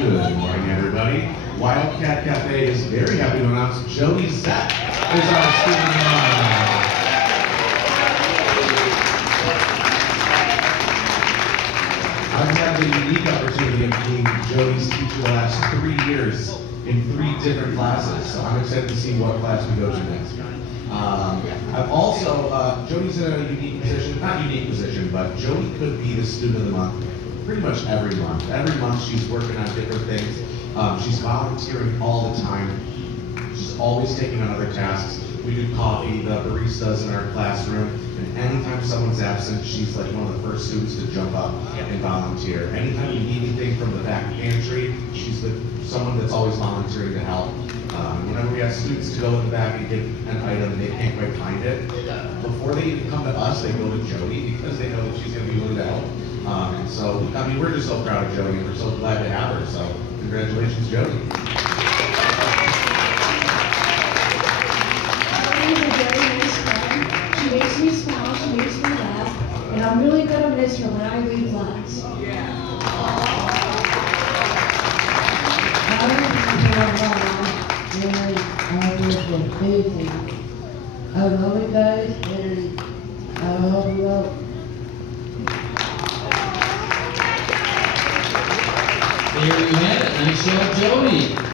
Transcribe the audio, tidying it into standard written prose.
Good morning, everybody. Wildcat Cafe is very happy to announce Jody Zett is our student of honor. I've had the unique opportunity of being Jody's teacher the last 3 years in 3 different classes, so I'm excited to see what class we go to next. I've also, Jody's in a unique position, not unique position, but Jody could be the student of the month pretty much every month. Every month she's working on different things. She's volunteering all the time. She's always taking on other tasks. We do coffee, the baristas in our classroom, and anytime someone's absent, she's like one of the first students to jump up and volunteer. Anytime you need anything from the back pantry, she's someone that's always volunteering to help. Whenever we have students to go in the back and get an item and they can't quite find it, before they even come to us, they go to Jody because they know that she's going to be willing to help. So, I mean, we're just so proud of Jody and we're so glad to have her. So, congratulations, Jody. She's a very nice friend. She makes me smile, she makes me laugh, and I'm really gonna miss her when I leave class. I love you guys, and I love you all. There you have it. Nice job, Jody.